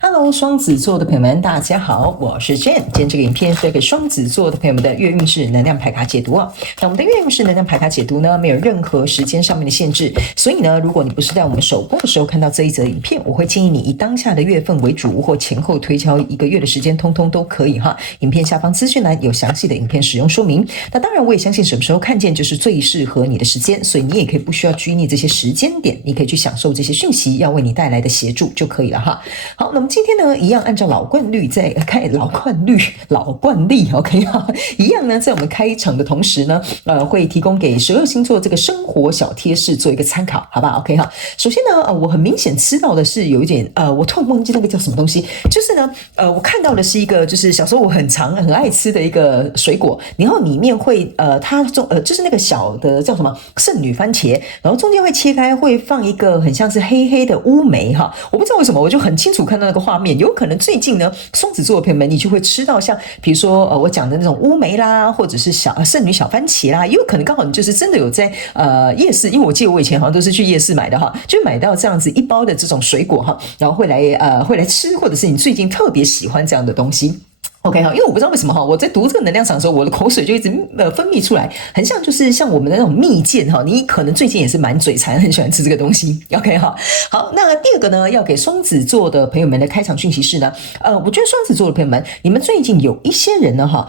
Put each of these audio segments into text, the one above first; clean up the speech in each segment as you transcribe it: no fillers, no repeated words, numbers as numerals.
Hello，双子座的朋友们，大家好，我是 Jane。今天这个影片是给双子座的朋友们的月运势能量牌卡解读哦。那我们的月运势能量牌卡解读呢，没有任何时间上面的限制，所以呢，如果你不是在我们首播的时候看到这一则影片，我会建议你以当下的月份为主，或前后推敲1个月的时间，通通都可以哈。影片下方资讯栏有详细的影片使用说明。那当然，我也相信什么时候看见就是最适合你的时间，所以你也可以不需要拘泥这些时间点，你可以去享受这些讯息要为你带来的协助就可以了哈。好，那么今天呢，一样按照老惯例，OK 哈，一样呢，在我们开场的同时呢，会提供给12星座这个生活小贴士做一个参考，好吧 ？OK 哈。首先呢，我很明显吃到的是有一点我突然忘记那个叫什么东西，就是呢，我看到的是一个就是小时候我很爱吃的一个水果，然后里面会它就是那个小的叫什么圣女番茄，然后中间会切开，会放一个很像是黑黑的乌梅哈，我不知道为什么，我就很清楚看到那个画面，有可能最近呢，双子座的朋友们，你就会吃到像比如说我讲的那种乌梅啦，或者是圣女小番茄啦，也有可能刚好你就是真的有在夜市，因为我记得我以前好像都是去夜市买的哈，就买到这样子一包的这种水果哈，然后会来吃，或者是你最近特别喜欢这样的东西。OK 哈，因为我不知道为什么哈，我在读这个能量场的时候，我的口水就一直分泌出来，很像就是像我们的那种蜜饯哈，你可能最近也是蛮嘴馋，很喜欢吃这个东西。OK 哈，好，那第二个呢，要给双子座的朋友们的开场讯息是呢，我觉得双子座的朋友们，你们最近有一些人呢哈，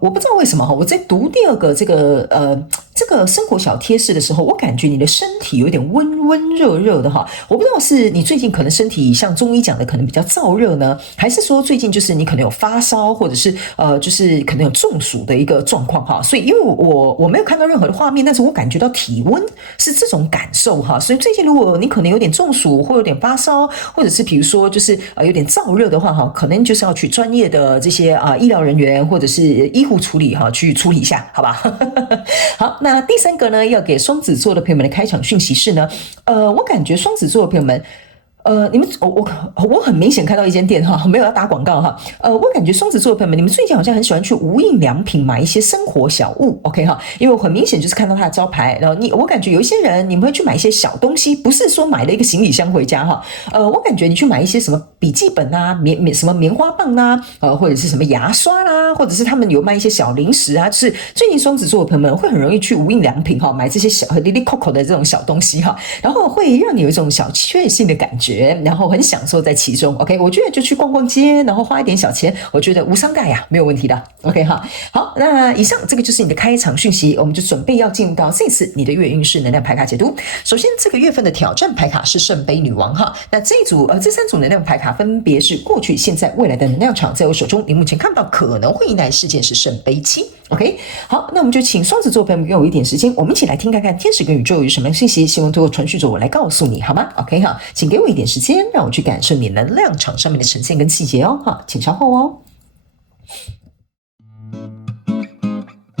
我不知道为什么哈，我在读第二个这个生活小贴士的时候，我感觉你的身体有点温温热热的哈，我不知道是你最近可能身体像中医讲的可能比较燥热呢，还是说最近就是你可能有发烧，或者是就是可能有中暑的一个状况哈，所以因为我没有看到任何的画面，但是我感觉到体温是这种感受哈，所以最近如果你可能有点中暑，或有点发烧，或者是比如说就是有点燥热的话哈，可能就是要去专业的这些医疗人员或者是医护处理哈，去处理一下，好吧？好，那第三个呢，要给双子座的朋友们的开场讯息是呢，我感觉双子座的朋友们。你们我很明显看到一间店哈，没有要打广告哈。我感觉双子座的朋友们，你们最近好像很喜欢去无印良品买一些生活小物 ，OK 哈？因为我很明显就是看到它的招牌，然后我感觉有一些人你们会去买一些小东西，不是说买了一个行李箱回家哈。我感觉你去买一些什么笔记本啊、什么棉花棒啊，或者是什么牙刷啦，或者是他们有卖一些小零食啊，就是最近双子座的朋友们会很容易去无印良品哈买这些小哩哩扣扣的这种小东西哈，然后会让你有一种小确幸的感觉。然后很享受在其中 ，OK， 我觉得就去逛逛街，然后花一点小钱，我觉得无伤大雅，没有问题的 ，OK 哈。好，那以上这个就是你的开场讯息，我们就准备要进入到这次你的月运势能量牌卡解读。首先，这个月份的挑战牌卡是圣杯女王哈，那这3组能量牌卡分别是过去、现在、未来的能量场，在我手中，你目前看到可能会迎来事件是圣杯7。OK， 好，那我们就请双子座朋友们给我一点时间，我们一起来听看看天使跟宇宙有什么信息，希望通过传讯者我来告诉你，好吗 ？OK 哈，请给我一点时间，让我去感受你能量场上面的呈现跟细节哦，哈，请稍后哦。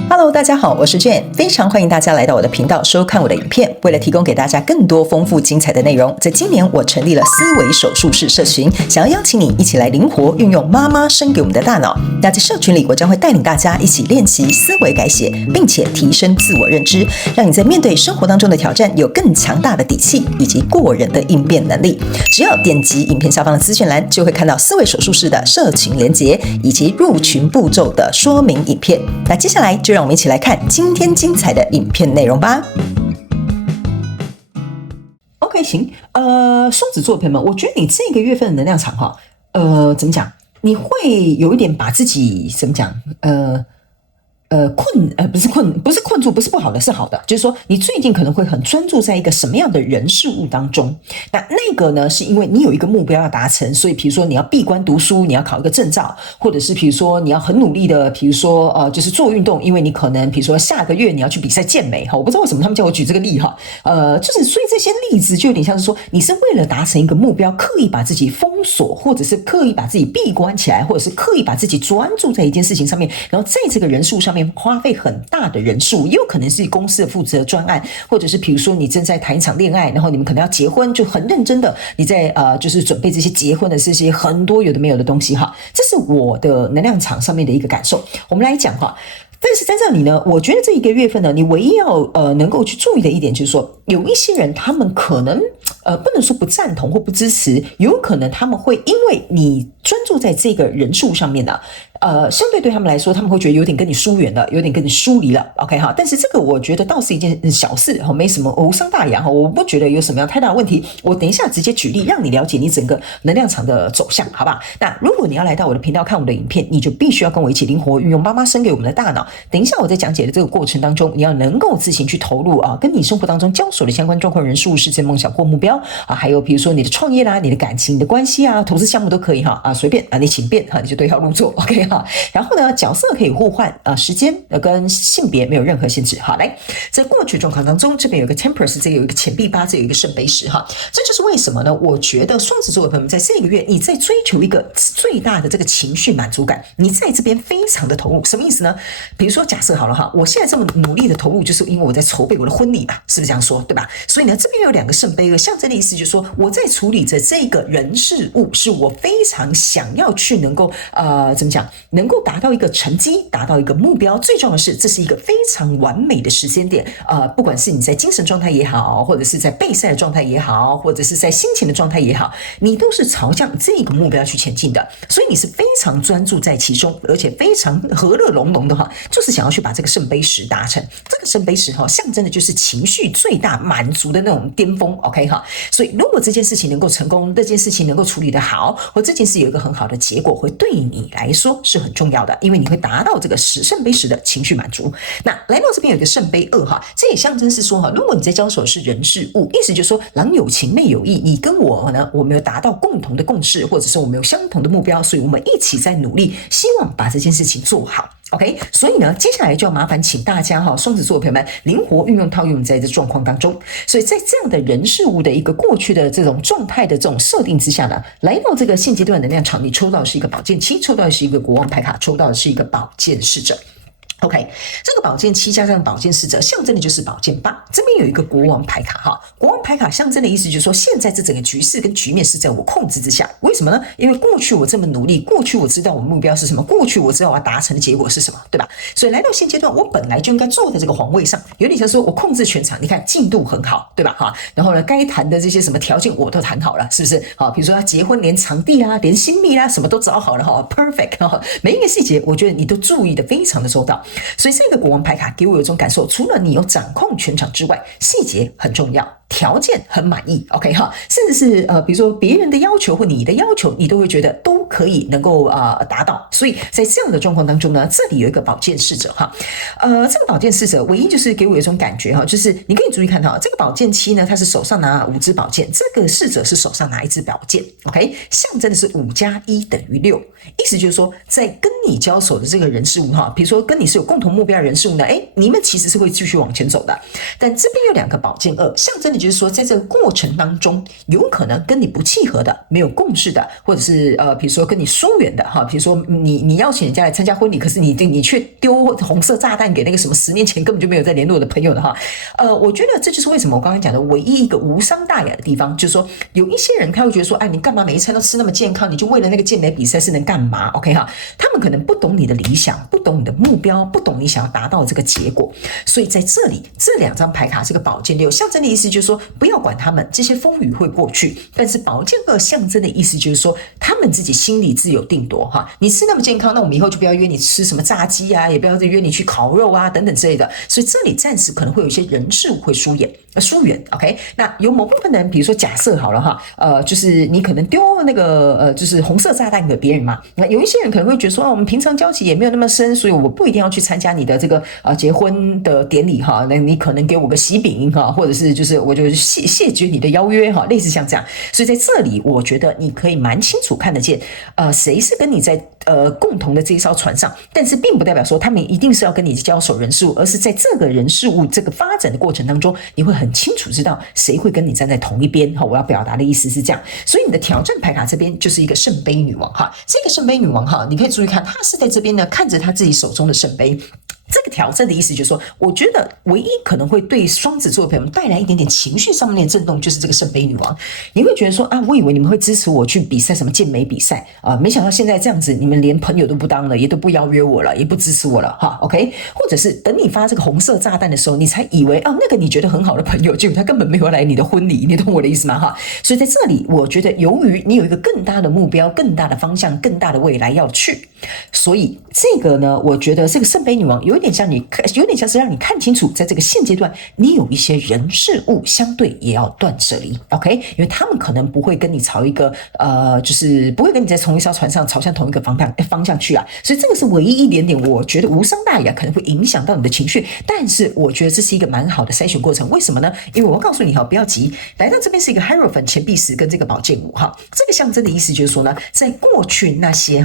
Hello， 大家好，我是 Jane， 非常欢迎大家来到我的频道收看我的影片。为了提供给大家更多丰富精彩的内容，在今年我成立了思维手术室社群，想要邀请你一起来灵活运用妈妈生给我们的大脑。那在社群里，我将会带领大家一起练习思维改写，并且提升自我认知，让你在面对生活当中的挑战有更强大的底气以及过人的应变能力。只要点击影片下方的资讯栏，就会看到思维手术室的社群连结以及入群步骤的说明影片。那接下来就让我们一起来看今天精彩的影片内容吧。OK， 行，双子座的朋友们，我觉得你这个月份的能量场哈，怎么讲？你会有一点把自己怎么讲？不是困住，不是不好的，是好的。就是说，你最近可能会很专注在一个什么样的人事物当中。那个呢，是因为你有一个目标要达成，所以比如说你要闭关读书，你要考一个证照，或者是比如说你要很努力的，比如说就是做运动，因为你可能比如说下个月你要去比赛健美哈。我不知道为什么他们叫我举这个例哈，就是所以这些例子就有点像是说，你是为了达成一个目标，刻意把自己封锁，或者是刻意把自己闭关起来，或者是刻意把自己专注在一件事情上面，然后在这个人数上面花费很大的人数，也有可能是公司的负责专案，或者是比如说你正在谈一场恋爱，然后你们可能要结婚，就很认真的你在就是准备这些结婚的这些很多有的没有的东西哈，这是我的能量场上面的一个感受。我们来讲哈，但是在这里呢，我觉得这一个月份呢，你唯一要能够去注意的一点就是说，有一些人他们可能不能说不赞同或不支持，有可能他们会因为你专注在这个人数上面呢，相对他们来说，他们会觉得有点跟你疏远了，有点跟你疏离了。OK 哈，但是这个我觉得倒是一件小事哈，没什么无伤大雅哈，我不觉得有什么样太大的问题。我等一下直接举例，让你了解你整个能量场的走向，好吧？那如果你要来到我的频道看我的影片，你就必须要跟我一起灵活运用妈妈生给我们的大脑。等一下我在讲解的这个过程当中，你要能够自行去投入啊，跟你生活当中交手的相关状况、人数、事件、梦想或目标啊，还有比如说你的创业啦、你的感情、你的关系啊、投资项目都可以哈啊，随便啊，你请便哈，你就对号入座 ，OK 哈。然后呢，角色可以互换啊，时间跟性别没有任何限制。好，来，在过去状况当中，这边有一个 Temperance， 这有一个钱币八，这有一个圣杯十哈，这就是为什么呢？我觉得双子座的朋友们在这个月，你在追求一个最大的这个情绪满足感，你在这边非常的投入，什么意思呢？比如说假设好了哈，我现在这么努力的投入，就是因为我在筹备我的婚礼嘛，是不是这样说，对吧？所以呢，这边有两个圣杯，象征的意思就是说，我在处理着这个人事物，是我非常想要去能够怎么讲，能够达到一个成绩，达到一个目标。最重要的是，这是一个非常完美的时间点，不管是你在精神状态也好，或者是在备赛的状态也好，或者是在心情的状态也好，你都是朝向这个目标去前进的，所以你是非常专注在其中，而且非常和乐融融的哈，就是想要去把这个圣杯十达成。这个圣杯十哈，象征的就是情绪最大满足的那种巅峰 ，OK 哈。所以如果这件事情能够成功，这件事情能够处理得好，或这件事有一个很好的结果，会对你来说是很重要的，因为你会达到这个圣杯十的情绪满足。那来到这边有一个圣杯二哈，这也象征是说哈，如果你在交手的是人事物，意思就是说郎有情妹有意，你跟我呢，我们有达到共同的共识，或者是我们有相同的目标，所以我们一起在努力，希望把这件事情做好。OK， 所以呢，接下来就要麻烦请大家哈，双子座的朋友们灵活运用套用在这状况当中。所以在这样的人事物的一个过去的这种状态的这种设定之下呢，来到这个现阶段能量场，你抽到的是一个宝剑七，抽到的是一个国王牌卡，抽到的是一个宝剑侍者。OK， 这个宝剑七加上宝剑侍者，象征的就是宝剑八。这边有一个国王牌卡哈，国王牌卡象征的意思就是说，现在这整个局势跟局面是在我控制之下。为什么呢？因为过去我这么努力，过去我知道我目标是什么，过去我知道我要达成的结果是什么，对吧？所以来到现阶段，我本来就应该坐在这个皇位上，有点像说我控制全场，你看进度很好，对吧？哈，然后呢，该谈的这些什么条件我都谈好了，是不是？好，比如说要结婚，连场地啦，连新密啦，什么都找好了哈 ，perfect 哈，每一个细节，我觉得你都注意的非常的周到。所以这个国王牌卡给我有一种感受，除了你有掌控全场之外，细节很重要，条件很满意 ，OK 哈，甚至是比如说别人的要求或你的要求，你都会觉得都可以能够达到。所以在这样的状况当中呢，这里有一个宝剑侍者哈，这个宝剑侍者唯一就是给我有一种感觉哈，就是你可以注意看哈，这个宝剑七呢，他是手上拿5支宝剑，这个侍者是手上拿1支宝剑 ，OK， 象征的是5加1等于6，意思就是说，在跟你交手的这个人事物哈，比如说跟你是有共同目标的人事物呢，你们其实是会继续往前走的。但这边有2个宝剑2，象征的就是说，在这个过程当中，有可能跟你不契合的、没有共识的，或者是比如说跟你疏远的哈，比如说你邀请人家来参加婚礼，可是你却丢红色炸弹给那个什么10年前根本就没有在联络的朋友的哈。我觉得这就是为什么我刚刚讲的唯一一个无伤大雅的地方，就是说有一些人他会觉得说，哎，你干嘛每一餐都吃那么健康？你就为了那个健美比赛是能干嘛 ？OK 哈，他们可能不懂你的理想，不懂你的目标，不懂你想要达到的这个结果。所以在这里，这2张牌卡，这个宝剑6象征的意思就是说，不要管他们，这些风雨会过去。但是宝剑2象征的意思就是说，他们自己心里自有定夺哈。你吃那么健康，那我们以后就不要约你吃什么炸鸡啊，也不要再约你去烤肉啊等等之类的。所以这里暂时可能会有一些人事物会疏远 ，OK。那有某部分人，比如说假设好了哈，就是你可能丢那个就是红色炸弹给别人嘛。那有一些人可能会觉得说，我们平常交集也没有那么深，所以我不一定要去参加你的这个结婚的典礼哈。那你可能给我个喜饼哈，或者是就是我就谢绝你的邀约哈，类似像这样。所以在这里，我觉得你可以蛮清楚看得见，谁是跟你在共同的这一艘船上，但是并不代表说他们一定是要跟你交手人事物，而是在这个人事物这个发展的过程当中，你会很清楚知道谁会跟你站在同一边哈。我要表达的意思是这样，所以你的挑战牌卡这边就是一个圣杯女王哈，这个圣杯女王哈，你可以注意看，她是在这边呢看着她自己手中的圣杯。这个挑战的意思就是说，我觉得唯一可能会对双子座的朋友们带来一点点情绪上面的震动，就是这个圣杯女王。你会觉得说啊，我以为你们会支持我去比赛什么健美比赛啊，没想到现在这样子，你们连朋友都不当了，也都不邀约我了，也不支持我了哈。OK， 或者是等你发这个红色炸弹的时候，你才以为啊，那个你觉得很好的朋友，结果他根本没有来你的婚礼，你懂我的意思吗？哈，所以在这里，我觉得由于你有一个更大的目标、更大的方向、更大的未来要去，所以这个呢，我觉得这个圣杯女王有点像是让你看清楚，在这个现阶段，你有一些人事物相对也要断舍离 ，OK？ 因为他们可能不会跟你朝一个就是不会跟你在同一艘船上朝向同一个方向去啊，所以这个是唯一一点点，我觉得无伤大雅，可能会影响到你的情绪，但是我觉得这是一个蛮好的筛选过程。为什么呢？因为我要告诉你哈，不要急，来到这边是一个 Hierophant 钱币十跟这个宝剑五哈，这个象征的意思就是说呢，在过去那些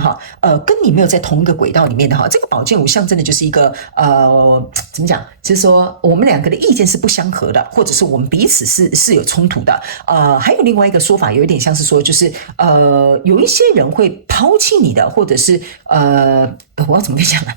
跟你没有在同一个轨道里面的哈，这个宝剑五象征的就是一个怎么讲？就是说我们两个的意见是不相合的，或者是我们彼此是有冲突的。还有另外一个说法，有一点像是说，就是有一些人会抛弃你的，或者是我要怎么跟你讲呢？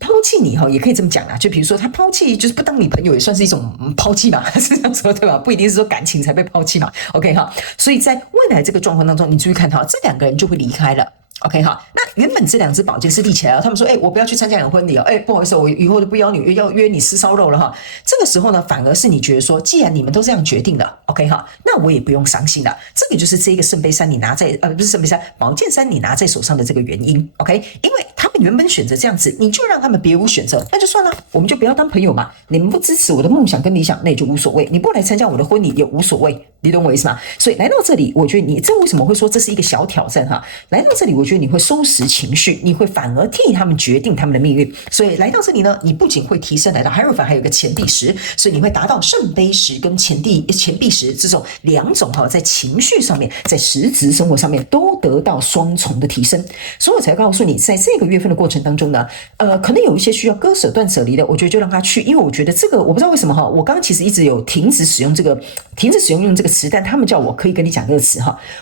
抛弃你也可以这么讲啦，就比如说他抛弃就是不当你朋友，也算是一种抛弃吧，是这样说对吧？不一定是说感情才被抛弃嘛。OK 哈，所以在未来这个状况当中，你注意看哈，这两个人就会离开了。OK 哈，那原本这两只宝剑是立起来了，他们说，我不要去参加你的婚礼哦，不好意思，我以后就不要约你吃烧肉了哈。这个时候呢，反而是你觉得说，既然你们都这样决定了 ，OK 哈，那我也不用伤心了。这个就是这个圣杯三你拿在不是圣杯三，宝剑三你拿在手上的这个原因 ，OK？ 因为他们原本选择这样子，你就让他们别无选择，那就算了，我们就不要当朋友嘛。你们不支持我的梦想跟理想，那也就无所谓；你不来参加我的婚礼也无所谓，你懂我意思吗？所以来到这里，我觉得你这为什么会说这是一个小挑战哈？来到这里，我觉得你会收拾情绪，你会反而替他们决定他们的命运。所以来到这里呢，你不仅会提升来到 Hierophant， 还有一个钱币十，所以你会达到圣杯十跟钱币十这种两种在情绪上面，在实质生活上面都得到双重的提升。所以我才告诉你，在这个月份的过程当中呢，可能有一些需要割舍断舍离的，我觉得就让他去，因为我觉得这个我不知道为什么我刚刚其实一直有停止使用用这个词，但他们叫我可以跟你讲这个词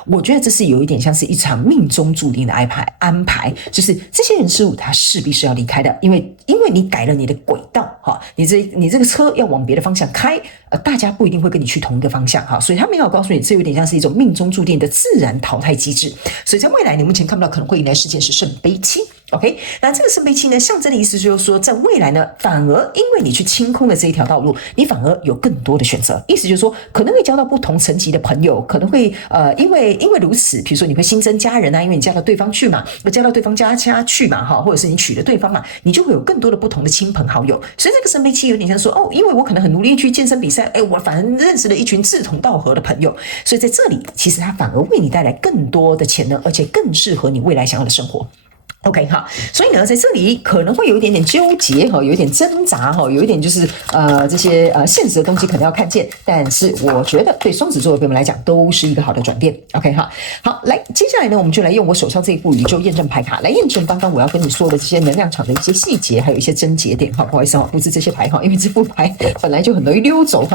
我觉得这是有一点像是一场命中注定的安排，就是这些人事物他势必是要离开的，因为你改了你的轨道你这个车要往别的方向开，大家不一定会跟你去同一个方向所以他们要告诉你，这有点像是一种命中注定的自然淘汰机制。所以在未来你目前看不到可能会迎来事件是圣杯七。OK， 那这个圣杯七呢，象征的意思就是说，在未来呢，反而因为你去清空了这一条道路，你反而有更多的选择。意思就是说，可能会交到不同层级的朋友，可能会因为如此，比如说你会新增家人因为你嫁到对方去嘛，嫁到对方家去嘛或者是你娶了对方嘛，你就会有更多的不同的亲朋好友。所以这个圣杯七有点像说因为我可能很努力去健身比赛，我反而认识了一群志同道合的朋友，所以在这里其实它反而为你带来更多的潜能，而且更适合你未来想要的生活。OK 哈，所以呢，在这里可能会有一点点纠结有一点挣扎有一点就是这些现实的东西可能要看见，但是我觉得对双子座的朋友们来讲都是一个好的转变。OK 哈，好，来接下来呢，我们就来用我手上这一副宇宙验证牌卡来验证刚刚我要跟你说的这些能量场的一些细节，还有一些症结点不好意思不是这些牌因为这副牌本来就很容易溜走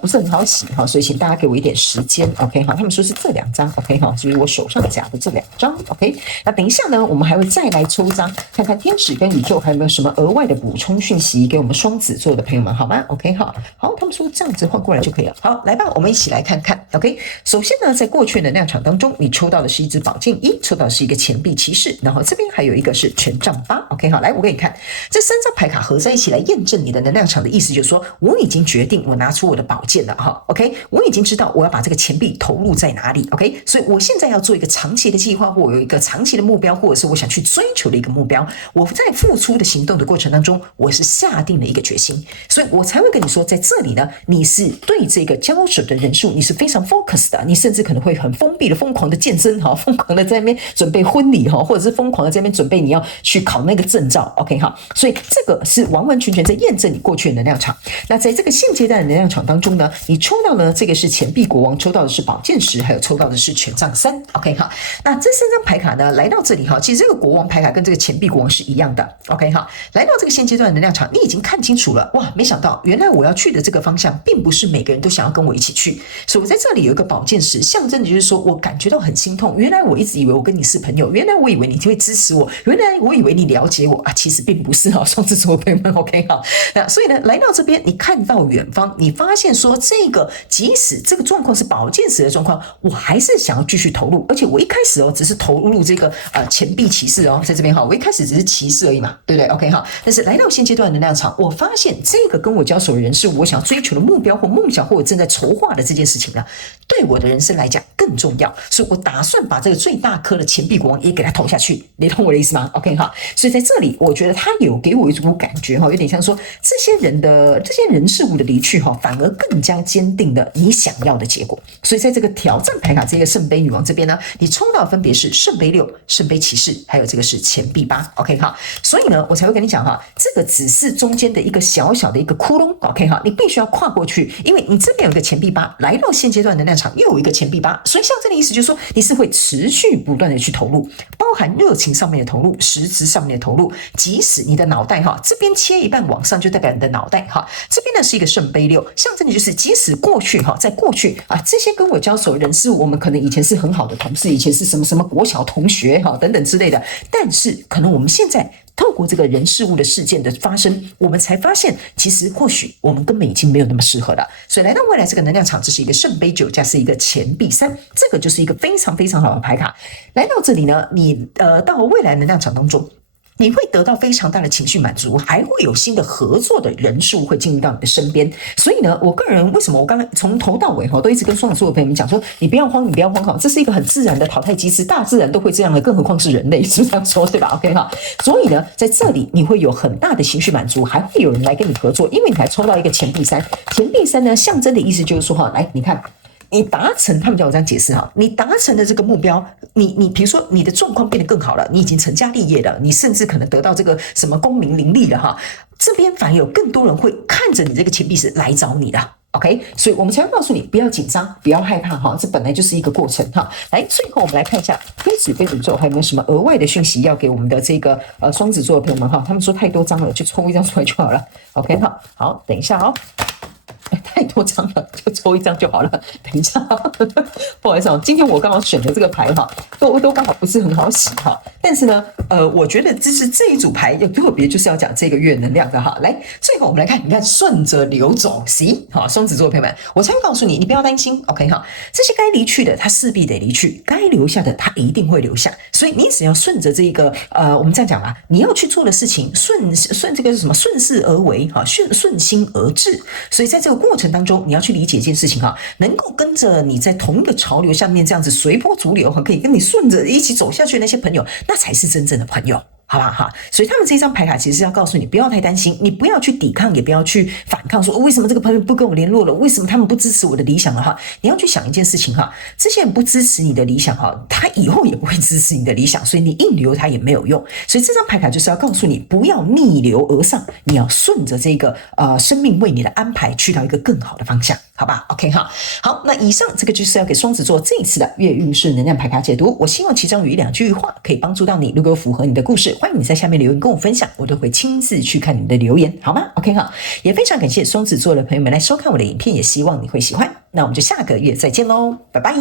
不是很好洗所以请大家给我一点时间。OK 哈，他们说是这两张 OK 哈，所以我手上夹的这两张 OK， 那等一下呢，我们还会再来抽张，看看天使跟宇宙还有没有什么额外的补充讯息给我们双子座的朋友们，好吗 ？OK 好，他们说这样子换过来就可以了。好，来吧，我们一起来看看。OK， 首先呢，在过去的能量场当中，你抽到的是一只宝剑一，抽到的是一个钱币骑士，然后这边还有一个是权杖八。OK 好，来我给你看这三张牌卡合在一起来验证你的能量场的意思，就是说我已经决定，我拿出我的宝剑了OK， 我已经知道我要把这个钱币投入在哪里。OK， 所以我现在要做一个长期的计划，或有一个长期的目标，或者是我想去追求的一个目标，我在付出的行动的过程当中，我是下定了一个决心，所以我才会跟你说，在这里呢，你是对这个交手的人数，你是非常 focus 的，你甚至可能会很封闭的、疯狂的健身疯狂的在那边准备婚礼或者是疯狂的在那边准备你要去考那个证照 OK 所以这个是完完全全在验证你过去的能量场。那在这个现阶段的能量场当中呢，你抽到呢这个是钱币国王，抽到的是宝剑十，还有抽到的是权杖三 OK 那这三张牌卡呢来到这里其实这个国王牌卡跟这个钱币国王是一样的 ，OK 哈。来到这个现阶段的能量场，你已经看清楚了，哇，没想到原来我要去的这个方向，并不是每个人都想要跟我一起去，所以我在这里有一个宝剑十，象征的就是说我感觉到很心痛。原来我一直以为我跟你是朋友，原来我以为你会支持我，原来我以为你了解我啊，其实并不是哈，双子座的朋友们 ，OK 哈。那所以呢，来到这边，你看到远方，你发现说这个即使这个状况是宝剑十的状况，我还是想要继续投入，而且我一开始只是投入这个钱币骑士在这边哈，我一开始只是骑士而已嘛，对不对 ？OK 哈，但是来到现阶段的能量场，我发现这个跟我交手的人是我想要追求的目标或梦想，或我正在筹划的这件事情呢，对我的人生来讲更重要，所以我打算把这个最大颗的钱币国王也给他投下去，你懂我的意思吗 ？OK 哈，所以在这里，我觉得他有给我一种感觉哈，有点像说这些人事物的离去哈，反而更加坚定了你想要的结果。所以在这个挑战牌卡这个圣杯女王这边呢，你抽到的分别是圣杯6、圣杯骑士，还有这个是钱币8 ，OK 哈。所以呢，我才会跟你讲哈，这个只是中间的一个小小的一个窟窿 ，OK 哈，你必须要跨过去，因为你这边有一个钱币8，来到现阶段能量场又有一个钱币8，所以象征的意思就是说你是会持续不断的去投入，包含热情上面的投入、实质上面的投入，即使你的脑袋哈这边切一半往上，就代表你的脑袋哈这边呢是一个圣杯6，象征的就是即使过去哈，在过去啊这些跟我交手的人是我们可能以前是很好的同事，以前是什么什么国小同学哈等等之类的，但是可能我们现在透过这个人事物的事件的发生，我们才发现其实或许我们根本已经没有那么适合了。所以来到未来这个能量场，这是一个圣杯9加是一个钱币3，这个就是一个非常非常好的牌卡。来到这里呢，你到未来能量场当中，你会得到非常大的情绪满足，还会有新的合作的人数会进入到你的身边。所以呢，我个人为什么我刚刚从头到尾都一直跟双子座的朋友们讲说，你不要慌，你不要慌，这是一个很自然的淘汰机制，大自然都会这样的，更何况是人类，是这样说对吧 ？OK 哈，所以呢，在这里你会有很大的情绪满足，还会有人来跟你合作，因为你还抽到一个钱币3，钱币3呢象征的意思就是说来你看。你达成，他们叫我这样解释哈，你达成的这个目标，你比如说你的状况变得更好了，你已经成家立业了，你甚至可能得到这个什么功名伶俐了哈，这边反而有更多人会看着你这个钱币石来找你的。OK， 所以我们才会告诉你不要紧张，不要害怕哈，这本来就是一个过程哈。来，最后我们来看一下非子座还有没有什么额外的讯息要给我们的这个双子座的朋友们哈？他们说太多张了，就抽一张出来就好了。OK 哈，好，等一下哦。太多张了，就抽一张就好了。等一下，不好意思啊，今天我刚好选的这个牌哈，都刚好不是很好洗哈。但是呢，我觉得这一组牌有特别就是要讲这个月能量的哈。来，最后我们来看，你看顺着流走，行，好，双子座的朋友们，我才会告诉你，你不要担心 ，OK 哈，这些该离去的他势必得离去，该留下的他一定会留下，所以你只要顺着这个我们这样讲吧，你要去做的事情顺这个是什么顺势而为哈，顺心而至，所以在这个过程当中，你要去理解一件事情哈，能够跟着你在同一个潮流下面这样子随波逐流哈，可以跟你顺着一起走下去的那些朋友，那才是真正的朋友。好吧哈，所以他们这张牌卡其实是要告诉你，不要太担心，你不要去抵抗，也不要去反抗，说为什么这个朋友不跟我联络了，为什么他们不支持我的理想了哈？你要去想一件事情哈，这些人不支持你的理想哈，他以后也不会支持你的理想，所以你硬留他也没有用。所以这张牌卡就是要告诉你，不要逆流而上，你要顺着这个生命为你的安排去到一个更好的方向。好吧 ，OK 哈，好，那以上这个就是要给双子座这一次的月运势能量牌卡解读。我希望其中有1-2句话可以帮助到你。如果有符合你的故事，欢迎你在下面留言跟我分享，我都会亲自去看你的留言，好吗 ？OK 哈，也非常感谢双子座的朋友们来收看我的影片，也希望你会喜欢。那我们就下个月再见喽，拜拜。